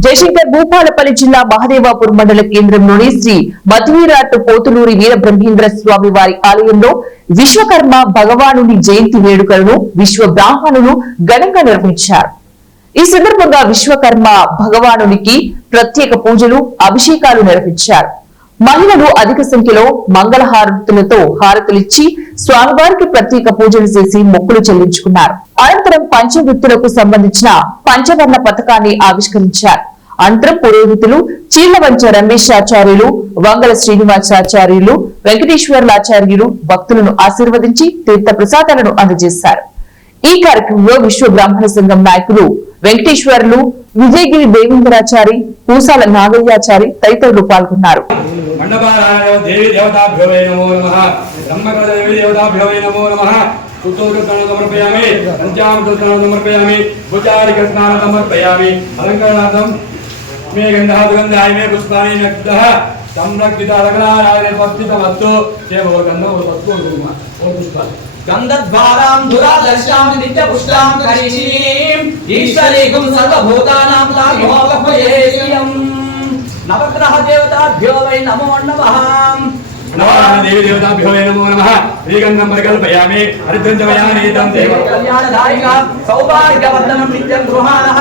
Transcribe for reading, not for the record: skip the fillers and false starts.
జయశంకర్ భూపాలపల్లి జిల్లా మహదేవాపూర్ మండల కేంద్రంలోని శ్రీ మధువీరాట్టు పోతులూరి వీరబ్రహ్మేంద్ర స్వామి వారి ఆలయంలో విశ్వకర్మ భగవానుని జయంతి వేడుకలను విశ్వ బ్రాహ్మణులు ఘనంగా నిర్వహించారు. ఈ సందర్భంగా విశ్వకర్మ భగవానునికి ప్రత్యేక పూజలు, అభిషేకాలు నిర్వహించారు. మహిళలు అధిక సంఖ్యలో మంగళహారతులతో హారతులిచ్చి స్వామివారికి ప్రత్యేక పూజలు చేసి మొక్కులు చెల్లించుకున్నారు. అనంతరం పంచవృత్తులకు సంబంధించిన పంచవర్ణ పథకాన్ని ఆవిష్కరించారు. అనంతరం పురోహితులు చీళ్లవంచ రమేశాచార్యులు, వంగల శ్రీనివాసాచార్యులు, వెంకటేశ్వర్లాచార్యులు భక్తులను ఆశీర్వదించి తీర్థ ప్రసాదాలను అందజేశారు. ఈ కార్యక్రమంలో విశ్వ బ్రాహ్మణ సంఘం నాయకులు వెంకటేశ్వర్లు, విజయగిరి దేవేంద్రాచారి, పూసాల నాగయ్యాచారి తదితరులు పాల్గొన్నారు. गंधद्वारां दुरादर्शां नित्यपुष्टां करीशीं ईश्वरीकुं सर्वभूतानां तायोगभयेयं नवग्रह देवताभ्यो वै नमो नमः नमः देवी देवताभ्यो वै नमो नमः श्रीगन्धं परिकल्पयामि हरिद्रं च मया नीतं देव कल्याणदायिका सौभाग्यवर्धनं नित्यं गृहाणः